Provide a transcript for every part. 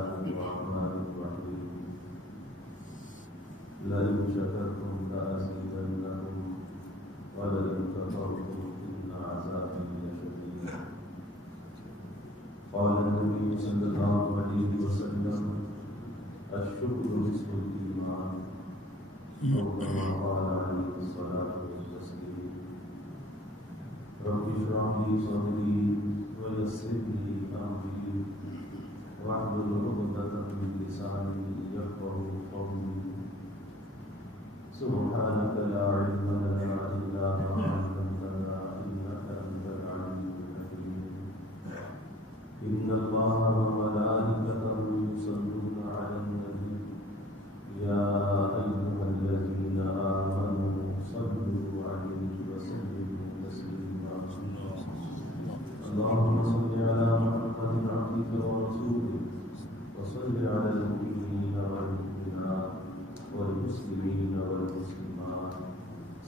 الله الرحمن الرحيم لئن شكرتم لأزيدنكم ولئن كفرتم إن عذابي لشديد. قال النبي صلى الله عليه وسلم الشكر نصف الإيمان أو كما قال عليه الصلاة والتسليم. رب اشرح لي صدري ويسر لي أمري واحلل عقدة من لساني يفقهوا قولي. سبحانك لا علم لنا إلا ما علمتنا إنك أنت العليم الحكيم. إن الله وملائكته يصلون على النبي يا أيها الذين آمنوا صلوا عليه وسلموا تسليما. اللهم صل على محمد عبدك ورسولك وصل على المؤمنين والمؤمنات والمسلمين والمسلمات.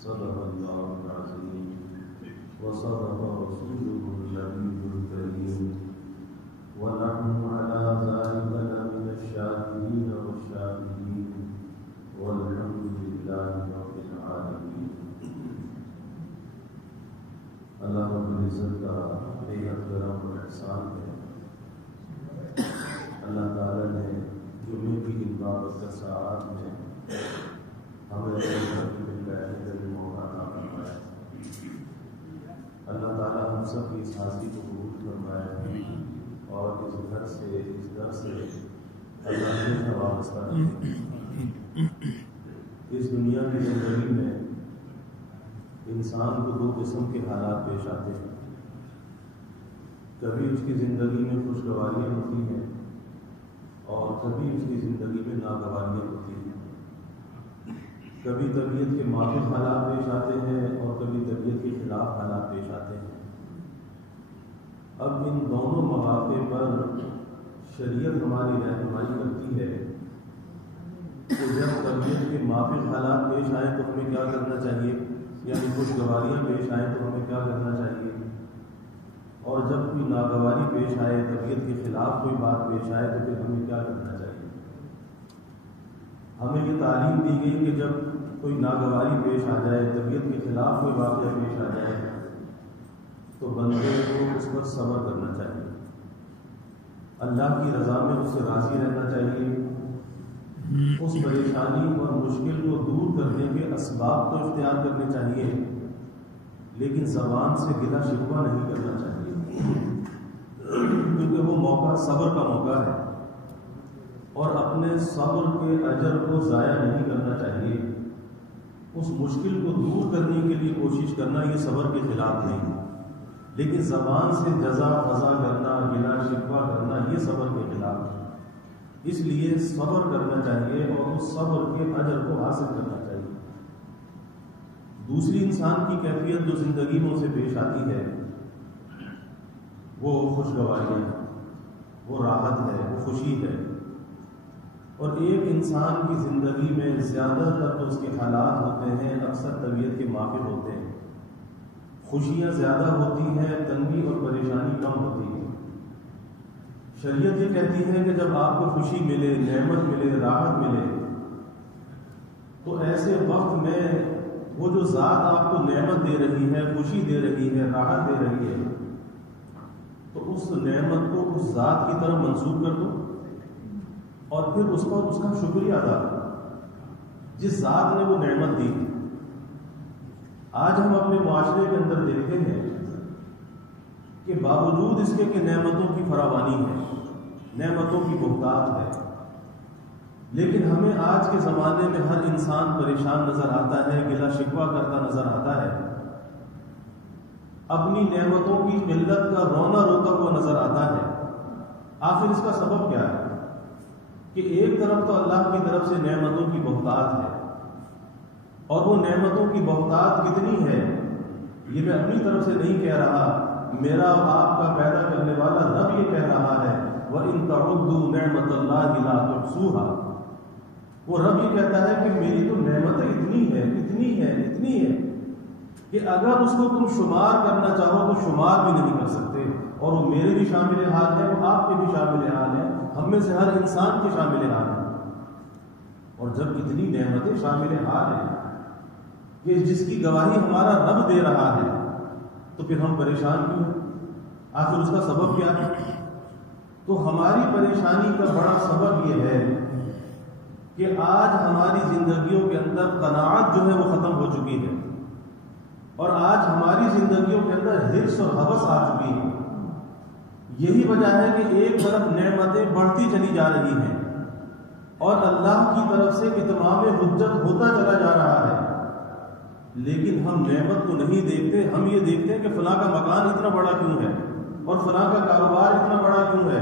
صدق الله العظيم وصدق رسوله النبي الكريم ونحن على ذلك لمن الشاهدين والشاهدين والحمد لله رب العالمين. اللہ رب العزت کا بےحد کرم اور احسان ہے. اللہ تعالیٰ نے جمعے کی ان بابرکت ساعات میں ہمیں مل بیٹھنے کا بھی موقع عطا فرمایا. اللہ تعالیٰ ہم سب کی اس حاضری کو قبول فرمائے اور اس گھر سے اس در سے اللہ کا وابستہ رکھے. اس دنیا کی زندگی میں انسان کو دو قسم کے حالات پیش آتے ہیں. کبھی اس کی زندگی میں خوشگواریاں ہوتی ہیں اور کبھی اس کی زندگی میں ناگواریاں ہوتی ہیں. کبھی طبیعت کے موافق حالات پیش آتے ہیں اور کبھی طبیعت کے خلاف حالات پیش آتے ہیں. اب ان دونوں مواقع پر شریعت ہماری رہنمائی کرتی ہے کہ جب طبیعت کے موافق حالات پیش آئیں تو ہمیں کیا کرنا چاہیے، یعنی خوشگواریاں پیش آئیں تو ہمیں کیا کرنا چاہیے، اور جب کوئی ناگواری پیش آئے، طبیعت کے خلاف کوئی بات پیش آئے تو پھر ہمیں کیا کرنا چاہیے. ہمیں یہ تعلیم دی گئی کہ جب کوئی ناگواری پیش آ جائے، طبیعت کے خلاف کوئی واقعہ پیش آ جائے تو بندے کو اس پر صبر کرنا چاہیے. اللہ کی رضا میں اس سے راضی رہنا چاہیے. اس پریشانی اور مشکل کو دور کرنے کے اسباب تو اختیار کرنے چاہیے، لیکن زبان سے گلہ شکوہ نہیں کرنا چاہیے، کیونکہ وہ موقع صبر کا موقع ہے اور اپنے صبر کے اجر کو ضائع نہیں کرنا چاہیے. اس مشکل کو دور کرنے کے لیے کوشش کرنا یہ صبر کے خلاف نہیں، لیکن زبان سے جزا فضا کرنا، گلہ شکوہ کرنا یہ صبر کے خلاف ہے. اس لیے صبر کرنا چاہیے اور اس صبر کے اجر کو حاصل کرنا چاہیے. دوسری انسان کی کیفیت جو زندگی میں اسے پیش آتی ہے وہ خوشگواری ہے، وہ راحت ہے، وہ خوشی ہے. اور ایک انسان کی زندگی میں زیادہ تر جو اس کے حالات ہوتے ہیں اکثر طبیعت کے موافق ہوتے ہیں. خوشیاں زیادہ ہوتی ہیں، تنگی اور پریشانی کم ہوتی ہے. شریعت یہ کہتی ہے کہ جب آپ کو خوشی ملے، نعمت ملے، راحت ملے تو ایسے وقت میں وہ جو ذات آپ کو نعمت دے رہی ہے، خوشی دے رہی ہے، راحت دے رہی ہے، تو اس نعمت کو اس ذات کی طرف منسوب کر دو اور پھر اس پر اس کا شکریہ ادا کرو جس ذات نے وہ نعمت دی. آج ہم اپنے معاشرے کے اندر دیکھتے ہیں کہ باوجود اس کے کہ نعمتوں کی فراوانی ہے، نعمتوں کی بہتات ہے، لیکن ہمیں آج کے زمانے میں ہر انسان پریشان نظر آتا ہے، گلہ شکوہ کرتا نظر آتا ہے، اپنی نعمتوں کی قلت کا رونا روتا ہوا نظر آتا ہے. آخر اس کا سبب کیا ہے کہ ایک طرف تو اللہ کی طرف سے نعمتوں کی بہتات ہے، اور وہ نعمتوں کی بہتات کتنی ہے یہ میں اپنی طرف سے نہیں کہہ رہا، میرا اور آپ کا پیدا کرنے والا رب یہ کہہ رہا ہے وَإِن تَعُدُّوا نِعْمَةَ اللَّهِ لَا تُحْصُوهَا. وہ رب یہ کہتا ہے کہ میری تو نعمتیں اتنی ہے کہ اگر اس کو تم شمار کرنا چاہو تو شمار بھی نہیں کر سکتے. اور وہ میرے بھی شامل حال ہے، وہ آپ کے بھی شامل حال ہے. ہم میں سے ہر انسان کے شامل حال ہے. اور جب اتنی نعمتیں شامل حال ہیں کہ جس کی گواہی ہمارا رب دے رہا ہے تو پھر ہم پریشان کیوں ہیں؟ آخر اس کا سبب کیا ہے؟ تو ہماری پریشانی کا بڑا سبب یہ ہے کہ آج ہماری زندگیوں کے اندر قناعت جو ہے وہ ختم ہو چکی ہے، اور آج ہماری زندگیوں کے اندر حرص اور ہوس آ چکی ہے. یہی وجہ ہے کہ ایک طرف نعمتیں بڑھتی چلی جا رہی ہیں اور اللہ کی طرف سے اتمام حجت ہوتا چلا جا رہا ہے، لیکن ہم نعمت کو نہیں دیکھتے. ہم یہ دیکھتے ہیں کہ فلاں کا مکان اتنا بڑا کیوں ہے اور فلاں کا کاروبار اتنا بڑا کیوں ہے.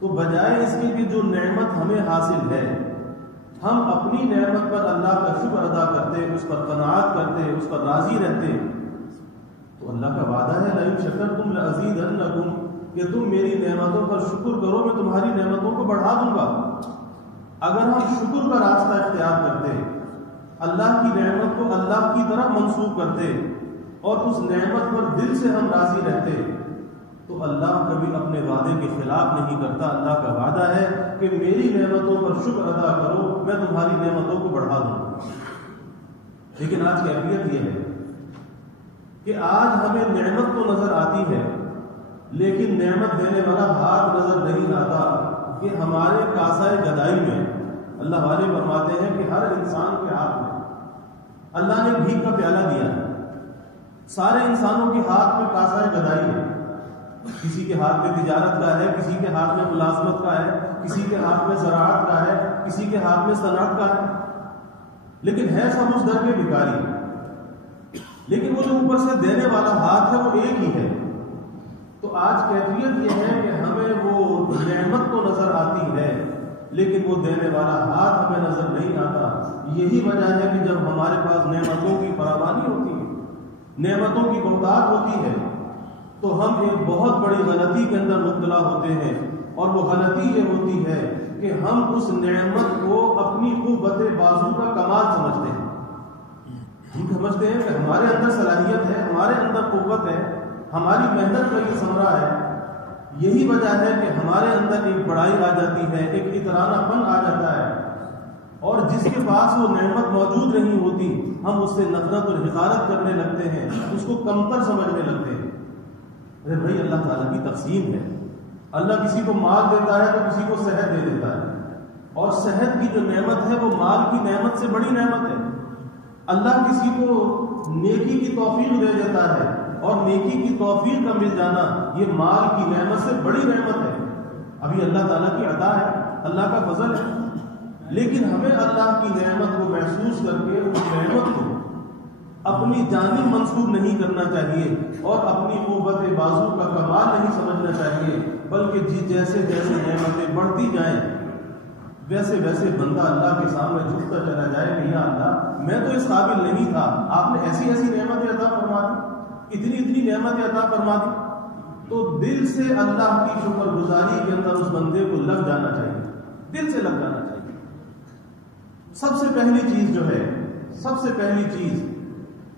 تو بجائے اس کے کہ جو نعمت ہمیں حاصل ہے ہم اپنی نعمت پر اللہ کا شکر ادا کرتے، اس پر قناعت کرتے، اس پر راضی رہتے، تو اللہ کا وعدہ ہے لئن شکرتم لأزیدنکم، کہ تم میری نعمتوں پر شکر کرو میں تمہاری نعمتوں کو بڑھا دوں گا. اگر ہم شکر کا راستہ اختیار کرتے، اللہ کی نعمت کو اللہ کی طرف منسوب کرتے اور اس نعمت پر دل سے ہم راضی رہتے، تو اللہ کبھی اپنے وعدے کے خلاف نہیں کرتا. اللہ کا وعدہ ہے کہ میری نعمتوں پر شکر ادا کرو میں تمہاری نعمتوں کو بڑھا دوں. لیکن آج کیفیت یہ ہے کہ آج ہمیں نعمت تو نظر آتی ہے لیکن نعمت دینے والا ہاتھ نظر نہیں آتا. کہ ہمارے کاسائے گدائی میں اللہ والے فرماتے ہیں کہ ہر انسان کے ہاتھ میں اللہ نے بھیک کا پیالہ دیا ہے. سارے انسانوں کے ہاتھ میں کاسائے گدائی ہے. کسی کے ہاتھ میں تجارت کا ہے، کسی کے ہاتھ میں ملازمت کا ہے، کسی کے ہاتھ میں زراعت کا ہے، کسی کے ہاتھ میں صنعت کا ہے، لیکن ہے سب اس در کے بھکاری. لیکن وہ جو اوپر سے دینے والا ہاتھ ہے وہ ایک ہی ہے. تو آج کیفیت یہ ہے کہ ہمیں وہ نعمت تو نظر آتی ہے لیکن وہ دینے والا ہاتھ ہمیں نظر نہیں آتا. یہی وجہ ہے کہ جب ہمارے پاس نعمتوں کی فراوانی ہوتی ہے، نعمتوں کی بہتات ہوتی ہے، تو ہم ایک بہت بڑی غلطی کے اندر مبتلا ہوتے ہیں. اور وہ غلطی یہ ہوتی ہے کہ ہم اس نعمت کو اپنی قوت بازو کا کمال سمجھتے ہیں. ہم سمجھتے ہیں کہ ہمارے اندر صلاحیت ہے، ہمارے اندر قوت ہے، ہماری محنت کا یہ ثمرہ ہے. یہی وجہ ہے کہ ہمارے اندر ایک بڑائی آ جاتی ہے، ایک اطرانہ پن آ جاتا ہے، اور جس کے پاس وہ نعمت موجود نہیں ہوتی ہم اس سے نفرت اور حقارت کرنے لگتے ہیں، اس کو کمتر سمجھنے لگتے ہیں. ارے بھائی اللہ تعالیٰ کی تقسیم ہے. اللہ کسی کو مال دیتا ہے تو کسی کو صحت دے دیتا ہے، اور صحت کی جو نعمت ہے وہ مال کی نعمت سے بڑی نعمت ہے. اللہ کسی کو نیکی کی توفیق دے دیتا ہے، اور نیکی کی توفیق کا مل جانا یہ مال کی نعمت سے بڑی نعمت ہے. ابھی اللہ تعالیٰ کی عطا ہے، اللہ کا فضل ہے، لیکن ہمیں اللہ کی نعمت کو محسوس کر کے اس نعمت کو اپنی جانب منسوب نہیں کرنا چاہیے اور اپنی قوت بازو کا کمال نہیں سمجھنا چاہیے، بلکہ جیسے جیسے نعمتیں بڑھتی جائیں ویسے ویسے بندہ اللہ کے سامنے جھکتا چلا جائے کہ یا اللہ میں تو اس قابل نہیں تھا، آپ نے ایسی ایسی نعمتیں عطا فرما دی، اتنی اتنی نعمتیں عطا فرما دی. تو دل سے اللہ کی شکر گزاری کے اندر اس بندے کو لگ جانا چاہیے، دل سے لگ جانا چاہیے. سب سے پہلی چیز جو ہے، سب سے پہلی چیز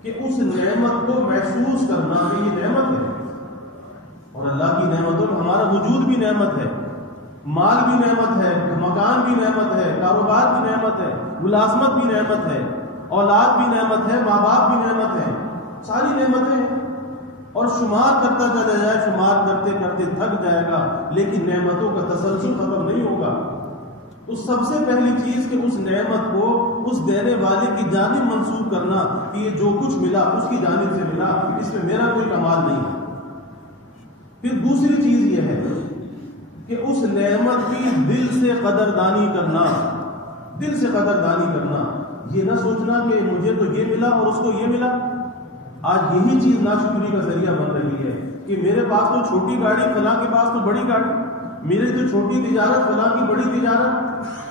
کہ اس نعمت کو محسوس کرنا کہ یہ نعمت ہے، اور اللہ کی نعمتوں میں ہمارا وجود بھی نعمت ہے، مال بھی نعمت ہے، مکان بھی نعمت ہے، کاروبار بھی نعمت ہے، ملازمت بھی نعمت ہے، اولاد بھی نعمت ہے، ماں باپ بھی نعمت ہے، ساری نعمتیں ہیں. اور شمار کرتا چلا جائے، شمار کرتے کرتے تھک جائے گا، لیکن نعمتوں کا تسلسل ختم نہیں ہوگا. تو سب سے پہلی چیز کہ اس نعمت کو اس دینے والے کی جانب منسوب کرنا کہ یہ جو کچھ ملا اس کی جانب سے ملا، اس میں میرا کوئی کمال نہیں ہے. پھر دوسری چیز یہ ہے کہ اس نعمت کی دل سے قدردانی کرنا، دل سے قدردانی کرنا، یہ نہ سوچنا کہ مجھے تو یہ ملا اور اس کو یہ ملا. آج یہی چیز ناشکری کا ذریعہ بن رہی ہے کہ میرے پاس تو چھوٹی گاڑی، فلاں کے پاس تو بڑی گاڑی، میرے تو چھوٹی تجارت، فلاں کی بڑی تجارت.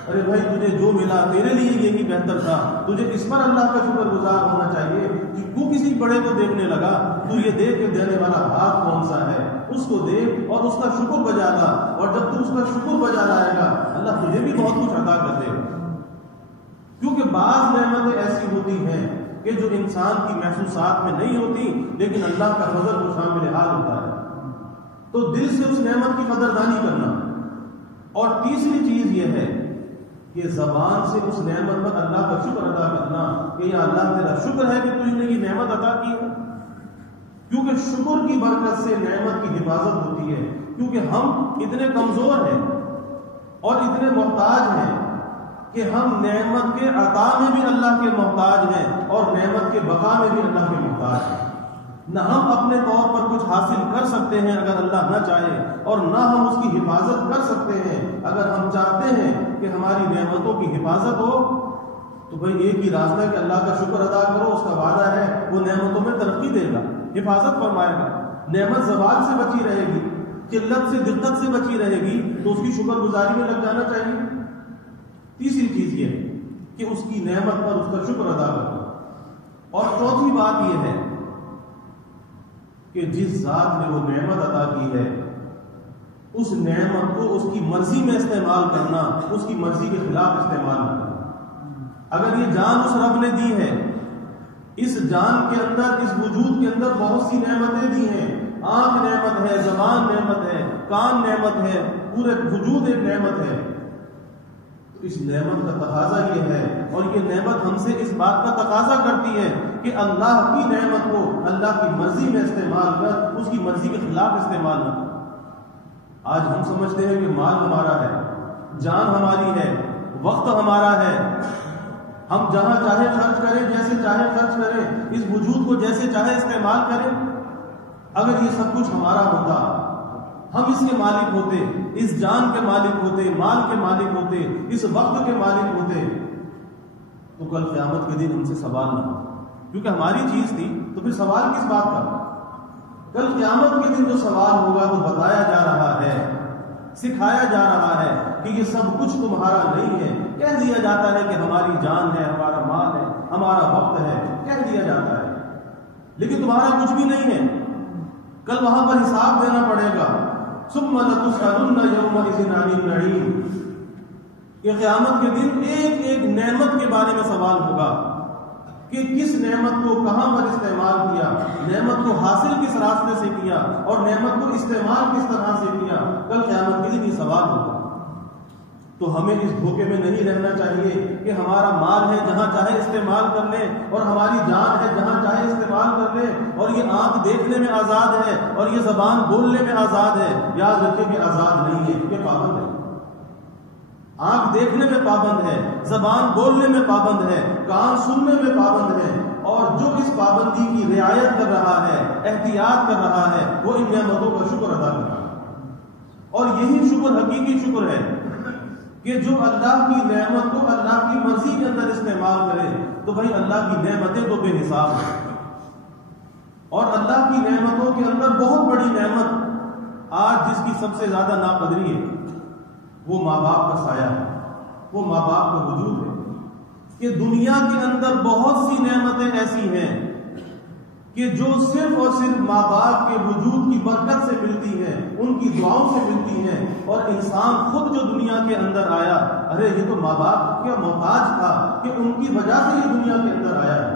ارے بھائی تجھے جو ملا تیرے لیے یہی بہتر تھا، تجھے اس پر اللہ کا شکر گزار ہونا چاہیے. تو کسی بڑے کو دیکھنے لگا، تو یہ دیکھ کے دینے والا ہاتھ کون سا ہے اس کو دیکھ اور اس کا شکر بجا لا، اور جب تو اس کا شکر بجا لائے گا اللہ تجھے بھی بہت کچھ عطا کر دے گا. کیونکہ بعض نعمتیں ایسی ہوتی ہیں کہ جو انسان کی محسوسات میں نہیں ہوتی لیکن اللہ کا فضل وہ شامل حال ہوتا ہے. تو دل سے اس نعمت کی قدردانی کرنا اور تیسری چیز یہ ہے کہ زبان سے اس نعمت پر اللہ کا شکر ادا کرنا کہ یا اللہ تیرا شکر ہے کہ تجھ نے یہ نعمت عطا کی ہے، کیونکہ شکر کی برکت سے نعمت کی حفاظت ہوتی ہے، کیونکہ ہم اتنے کمزور ہیں اور اتنے محتاج ہیں کہ ہم نعمت کے عطا میں بھی اللہ کے محتاج ہیں اور نعمت کے بقا میں بھی اللہ کے محتاج ہیں۔ نہ ہم اپنے طور پر کچھ حاصل کر سکتے ہیں اگر اللہ نہ چاہے، اور نہ ہم اس کی حفاظت کر سکتے ہیں۔ اگر ہم چاہتے ہیں کہ ہماری نعمتوں کی حفاظت ہو تو بھئی ایک ہی راستہ ہے کہ اللہ کا شکر ادا کرو، اس کا وعدہ ہے وہ نعمتوں میں ترقی دے گا، حفاظت فرمائے گا۔ نعمت زوال سے بچی رہے گی، قلت سے دقت سے بچی رہے گی، تو اس کی شکر گزاری میں لگ جانا چاہیے۔ تیسری چیز یہ ہے کہ اس کی نعمت پر اس کا شکر ادا کرو۔ اور چوتھی بات یہ ہے کہ جس ذات نے وہ نعمت عطا کی ہے اس نعمت کو اس کی مرضی میں استعمال کرنا، اس کی مرضی کے خلاف استعمال نہ کرنا۔ اگر یہ جان اس رب نے دی ہے، اس جان کے اندر، اس وجود کے اندر بہت سی نعمتیں دی ہیں، آنکھ نعمت ہے، زبان نعمت ہے، کان نعمت ہے، پورے وجود ایک نعمت ہے، تو اس نعمت کا تقاضا یہ ہے، اور یہ نعمت ہم سے اس بات کا تقاضا کرتی ہے کہ اللہ کی نعمت کو اللہ کی مرضی میں استعمال کر، اس کی مرضی کے خلاف استعمال نہ کر۔ آج ہم سمجھتے ہیں کہ مال ہمارا ہے، جان ہماری ہے، وقت ہمارا ہے، ہم جہاں چاہے خرچ کریں، جیسے چاہے خرچ کریں، اس وجود کو جیسے چاہے استعمال کریں۔ اگر یہ سب کچھ ہمارا ہوتا، ہم اس کے مالک ہوتے، اس جان کے مالک ہوتے، مال کے مالک ہوتے، اس وقت کے مالک ہوتے، تو کل قیامت کے دن ہم سے سوال نہ ہوتا، کیونکہ ہماری چیز تھی، تو پھر سوال کس بات کا؟ کل قیامت کے دن جو سوال ہوگا تو بتایا جا رہا ہے، سکھایا جا رہا ہے کہ یہ سب کچھ تمہارا نہیں ہے۔ کہہ دیا جاتا ہے کہ ہماری جان ہے، ہمارا مال ہے، ہمارا وقت ہے، کہہ دیا جاتا ہے، لیکن تمہارا کچھ بھی نہیں ہے۔ کل وہاں پر حساب دینا پڑے گا۔ ثم لتسألن یومئذ عن النعیم، کہ قیامت کے دن ایک ایک نعمت کے بارے میں سوال ہوگا کہ کس نعمت کو کہاں پر استعمال کیا، نعمت کو حاصل کس راستے سے کیا، اور نعمت کو استعمال کس طرح سے کیا۔ کل قیامت کے دن یہ سوال ہوگا۔ تو ہمیں اس دھوکے میں نہیں رہنا چاہیے کہ ہمارا مال ہے، جہاں چاہے استعمال کر لیں، اور ہماری جان ہے، جہاں چاہے استعمال کر لیں، اور یہ آنکھ دیکھنے میں آزاد ہے، اور یہ زبان بولنے میں آزاد ہے۔ یاد رکھیں کہ آزاد نہیں ہے، یہ پابند ہے۔ آنکھ دیکھنے میں پابند ہے، زبان بولنے میں پابند ہے، کان سننے میں پابند ہے، اور جو اس پابندی کی رعایت کر رہا ہے، احتیاط کر رہا ہے، وہ ان نعمتوں کا شکر ادا کر رہا ہے۔ اور یہی شکر حقیقی شکر ہے کہ جو اللہ کی نعمت کو اللہ کی مرضی کے اندر استعمال کرے، تو بھائی اللہ کی نعمتیں تو بے حساب ہیں، اور اللہ کی نعمتوں کے اندر بہت بڑی نعمت آج جس کی سب سے زیادہ ناقدری ہے وہ ماں باپ کا سایہ ہے، وہ ماں باپ کا وجود ہے۔ کہ دنیا کے اندر بہت سی نعمتیں ایسی ہیں کہ جو صرف اور صرف ماں باپ کے وجود کی برکت سے ملتی ہیں، ان کی دعاؤں سے ملتی ہیں، اور انسان خود جو دنیا کے اندر آیا، ارے یہ تو ماں باپ کیا محتاج تھا کہ ان کی وجہ سے یہ دنیا کے اندر آیا ہے۔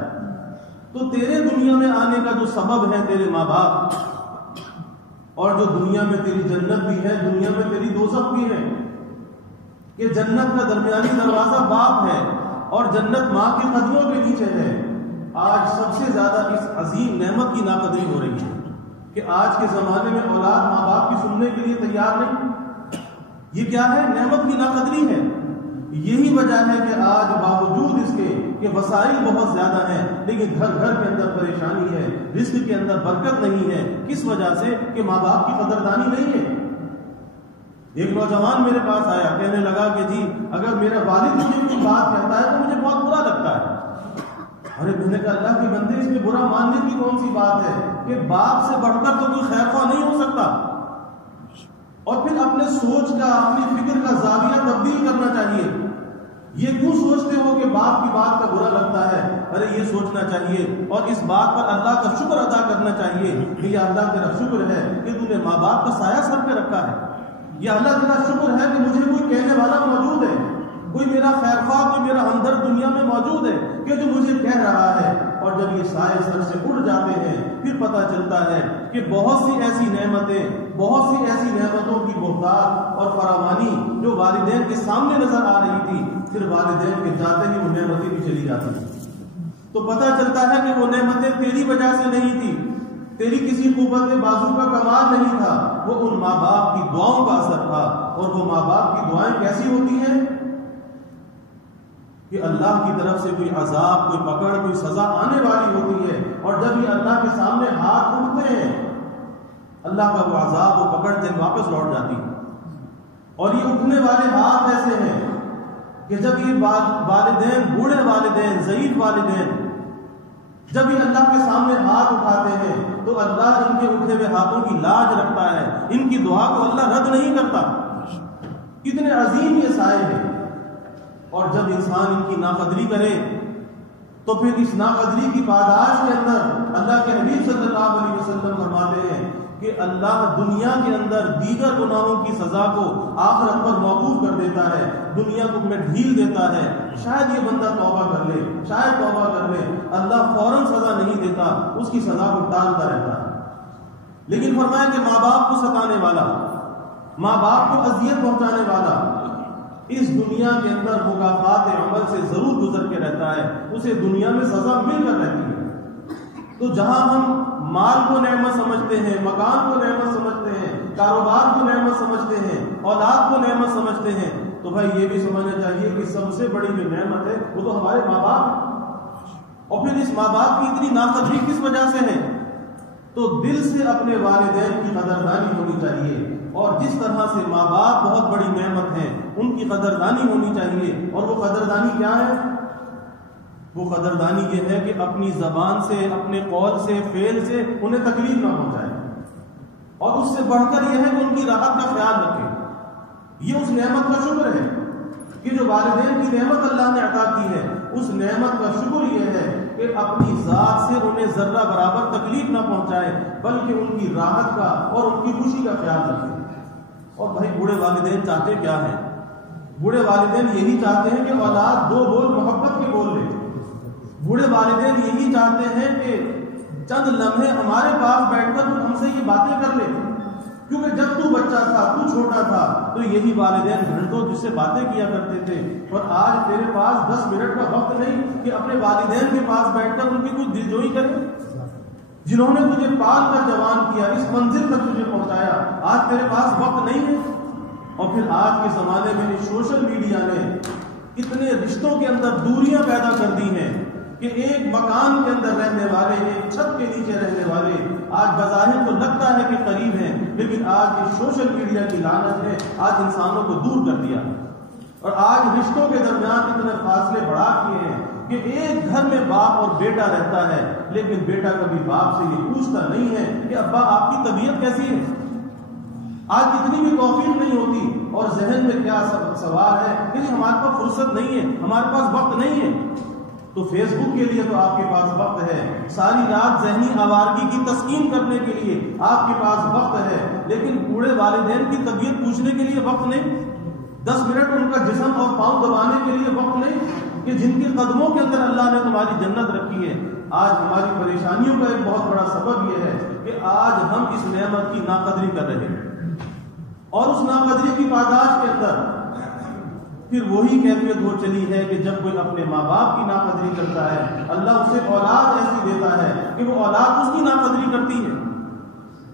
تو تیرے دنیا میں آنے کا جو سبب ہے تیرے ماں باپ، اور جو دنیا میں تیری جنت بھی ہے، دنیا میں تیری دوزخ بھی ہے، کہ جنت کا درمیانی دروازہ باپ ہے اور جنت ماں کے قدموں کے نیچے ہے۔ آج سب سے زیادہ اس عظیم نعمت کی ناقدری ہو رہی ہے کہ آج کے زمانے میں اولاد ماں باپ کی سننے کے لیے تیار نہیں۔ یہ کیا ہے؟ نعمت کی ناقدری ہے۔ یہی وجہ ہے کہ آج باوجود اس کے کہ وسائل بہت زیادہ ہیں، لیکن گھر گھر کے اندر پریشانی ہے، رزق کے اندر برکت نہیں ہے۔ کس وجہ سے؟ کہ ماں باپ کی قدردانی نہیں ہے۔ ایک نوجوان میرے پاس آیا، کہنے لگا کہ جی اگر میرا والد مجھے کوئی بات کہتا ہے تو مجھے بہت برا لگتا ہے۔ ارے میں نے کہا اللہ کے بندے، اس میں برا ماننے کی کون سی بات ہے کہ باپ سے بڑھ کر تو کوئی خیر خواہ نہیں ہو سکتا، اور پھر اپنے سوچ کا، اپنی فکر کا زاویہ تبدیل کرنا چاہیے۔ یہ کیوں سوچتے ہو کہ باپ کی بات کا برا لگتا ہے؟ ارے یہ سوچنا چاہیے اور اس بات پر اللہ کا شکر ادا کرنا چاہیے کہ یا اللہ تیرا شکر ہے کہ تو نے ماں باپ کا سایہ سر پہ رکھا ہے، یا اللہ تیرا شکر ہے کہ مجھے کوئی کہنے والا موجود ہے، کوئی میرا خیر خواہ، کوئی میرا ہمدرد دنیا میں موجود ہے کہ جو مجھے کہہ رہا ہے۔ اور جب یہ سائے سر سے اڑ جاتے ہیں پھر پتہ چلتا ہے کہ بہت سی ایسی نعمتیں، بہت سی ایسی نعمتوں کی بہتات اور فراوانی جو والدین کے سامنے نظر آ رہی تھی، پھر والدین کے جاتے ہی وہ نعمتیں بھی چلی جاتی تھیں، تو پتہ چلتا ہے کہ وہ نعمتیں تیری وجہ سے نہیں تھی، تیری کسی قوت بازو کا کمال نہیں تھا، وہ ان ماں باپ کی دعاؤں کا اثر تھا۔ اور وہ ماں باپ کی دعائیں کیسی ہوتی ہیں کہ اللہ کی طرف سے کوئی عذاب، کوئی پکڑ، کوئی سزا آنے والی ہوتی ہے، اور جب یہ اللہ کے سامنے ہاتھ اٹھتے ہیں، اللہ کا وہ عذاب، وہ پکڑ دن واپس لوٹ جاتی ہے۔ اور یہ اٹھنے والے ہاتھ ایسے ہیں کہ جب یہ والدین، بوڑھے والدین، ضعیف والدین، جب یہ اللہ کے سامنے ہاتھ اٹھاتے ہیں تو اللہ ان کے اٹھے ہوئے ہاتھوں کی لاج رکھتا ہے، ان کی دعا کو اللہ رد نہیں کرتا۔ کتنے عظیم یہ سائے ہیں۔ اور جب انسان ان کی ناقدری کرے تو پھر اس ناقدری کی پاداش کے اندر اللہ کے حبیب صلی اللہ علیہ وسلم فرماتے ہیں کہ اللہ دنیا کے اندر دیگر گناہوں کی سزا کو آخرت پر موقوف کر دیتا ہے، دنیا کو میں ڈھیل دیتا ہے، شاید یہ بندہ توبہ کر لے، شاید توبہ کر لے، اللہ فوراً سزا نہیں دیتا، اس کی سزا کو ٹالتا رہتا ہے۔ لیکن فرمایا کہ ماں باپ کو ستانے والا، ماں باپ کو اذیت پہنچانے والا اس دنیا کے اندر مکافات عمل سے ضرور گزر کے رہتا ہے، اسے دنیا میں سزا مل کر رہتی ہے۔ تو جہاں ہم مال کو نعمت سمجھتے ہیں، مکان کو نعمت سمجھتے ہیں، کاروبار کو نعمت سمجھتے ہیں، اولاد کو نعمت سمجھتے ہیں، تو بھائی یہ بھی سمجھنا چاہیے کہ سب سے بڑی جو نعمت ہے وہ تو ہمارے ماں باپ، اور پھر اس ماں باپ کی اتنی ناقدری کس وجہ سے ہے؟ تو دل سے اپنے والدین کی قدردانی ہونی چاہیے، اور جس طرح سے ماں باپ بہت بڑی نعمت ہے، ان کی قدردانی ہونی چاہیے۔ اور وہ قدردانی کیا ہے؟ وہ قدردانی یہ ہے کہ اپنی زبان سے، اپنے قول سے، فعل سے انہیں تکلیف نہ پہنچائے، اور اس سے بڑھ کر یہ ہے کہ ان کی راحت کا خیال رکھے۔ یہ اس نعمت کا شکر ہے کہ جو والدین کی نعمت اللہ نے عطا کی ہے، اس نعمت کا شکر یہ ہے کہ اپنی ذات سے انہیں ذرہ برابر تکلیف نہ پہنچائے، بلکہ ان کی راحت کا اور ان کی خوشی کا خیال رکھے۔ اور بھائی بوڑھے والدین چاہتے کیا ہیں؟ بوڑھے والدین یہی چاہتے ہیں کہ اولاد دو بول محبت کے بول لے۔ بوڑھے والدین یہی چاہتے ہیں کہ چند لمحے ہمارے پاس بیٹھ کر ہم سے یہ باتیں کر لے، کیونکہ جب تو بچہ تھا، تو چھوٹا تھا، تو یہی والدین گھنٹوں جس سے باتیں کیا کرتے تھے، اور آج تیرے پاس 10 منٹ کا وقت نہیں کہ اپنے والدین کے پاس بیٹھ کر ان کی کچھ دلجوئی کرے، جنہوں نے تجھے پال کر جوان کیا، اس منزل تک تجھے پہنچایا، آج تیرے پاس وقت نہیں ہے۔ اور پھر آج کے زمانے میں سوشل میڈیا نے اتنے رشتوں کے اندر دوریاں پیدا کر دی ہیں کہ ایک مکان کے اندر رہنے والے، ایک چھت کے نیچے رہنے والے آج بظاہر تو لگتا ہے کہ قریب ہیں، لیکن آج یہ سوشل میڈیا کی لعنت نے آج انسانوں کو دور کر دیا، اور آج رشتوں کے درمیان اتنے فاصلے بڑھا دیے ہیں کہ ایک گھر میں باپ اور بیٹا رہتا ہے، لیکن بیٹا کبھی باپ سے یہ پوچھتا نہیں ہے کہ ابا آپ کی طبیعت کیسی ہے۔ آج اتنی بھی توفیق نہیں ہوتی، اور ذہن میں کیا سوال ہے کہ ہمارے پاس فرصت نہیں ہے، ہمارے پاس وقت نہیں ہے۔ تو فیس بک کے لیے تو آپ کے پاس وقت ہے، ساری رات ذہنی آوارگی کی تسکین کرنے کے لیے آپ کے پاس وقت ہے، لیکن بوڑھے والدین کی طبیعت پوچھنے کے لیے وقت نہیں، 10 منٹ ان کا جسم اور پاؤں دبانے کے لیے وقت نہیں، کہ جن کے قدموں کے اندر اللہ نے تمہاری جنت رکھی ہے۔ آج ہماری پریشانیوں کا ایک بہت بڑا سبب یہ ہے کہ آج ہم اس نعمت کی ناقدری کر رہے ہیں، اور اس ناقدری کی پاداش کے اندر پھر وہی کیفیت وہ چلی ہے کہ جب کوئی اپنے ماں باپ کی ناقدری کرتا ہے، اللہ اسے اولاد ایسی دیتا ہے کہ وہ اولاد اس کی ناقدری کرتی ہے،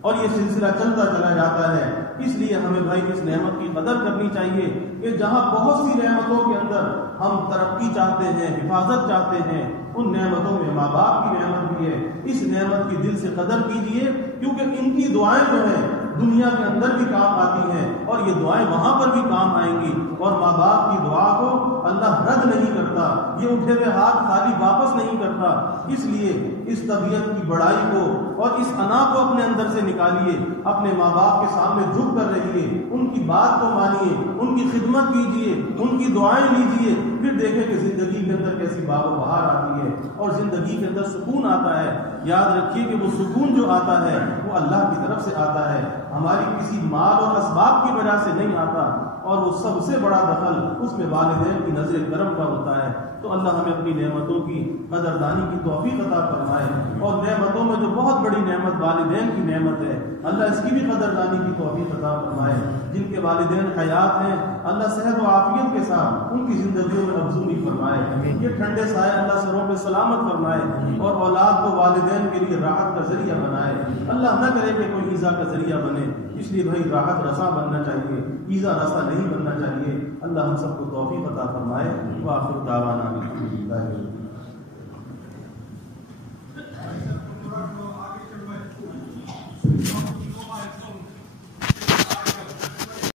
اور یہ سلسلہ چلتا چلا جاتا ہے۔ اس لیے ہمیں بھائی اس نعمت کی قدر کرنی چاہیے کہ جہاں بہت سی نعمتوں کے اندر ہم ترقی چاہتے ہیں، حفاظت چاہتے ہیں، ان نعمتوں میں ماں باپ کی نعمت بھی ہے۔ اس نعمت کی دل سے قدر کیجیے، کیونکہ ان کی دعائیں جو ہیں دنیا کے اندر بھی کام آتی ہیں، اور یہ دعائیں وہاں پر بھی کام آئیں گی، اور ماں باپ کی دعا کو اللہ رد نہیں کرتا، یہ اٹھے ہوئے ہاتھ خالی واپس نہیں کرتا۔ اس لیے اس طبیعت کی بڑائی کو اور اس انا کو اپنے اندر سے نکالیے، اپنے ماں باپ کے سامنے جھک کر رہیے، ان کی بات کو مانیے، ان کی خدمت کیجیے، ان کی دعائیں لیجیے، پھر دیکھیں کہ زندگی کے اندر کیسی باب و بہار آتی ہے، اور زندگی کے اندر سکون آتا ہے۔ یاد رکھیے کہ وہ سکون جو آتا ہے وہ اللہ کی طرف سے آتا ہے، ہماری کسی مال اور اسباب کی وجہ سے نہیں آتا، اور وہ سب سے بڑا دخل اس میں والدین کی نظر کرم کا ہوتا ہے. تو اللہ ہمیں اپنی نعمتوں کی قدردانی کی توفیق عطا فرمائے, اور نعمتوں میں جو بہت بڑی نعمت والدین کی نعمت ہے, اللہ اس کی بھی قدردانی کی توفیق عطا فرمائے. جن کے والدین حیات ہیں اللہ صحت و عافیت کے ساتھ ان کی زندگیوں میں افزونی فرمائے. یہ ٹھنڈے سائے اللہ سروں پہ سلامت فرمائے, اور اولاد کو والدین کے لیے راحت کا ذریعہ بنائے. اللہ نہ کرے کہ کوئی ایذا کا ذریعہ بنے, اس لیے بھائی راحت رساں بننا چاہیے, ایذا رساں نہیں بننا چاہیے. اللہ ہم سب کو توفیق عطا فرمائے. وآخر دعوانا الحمدللہ.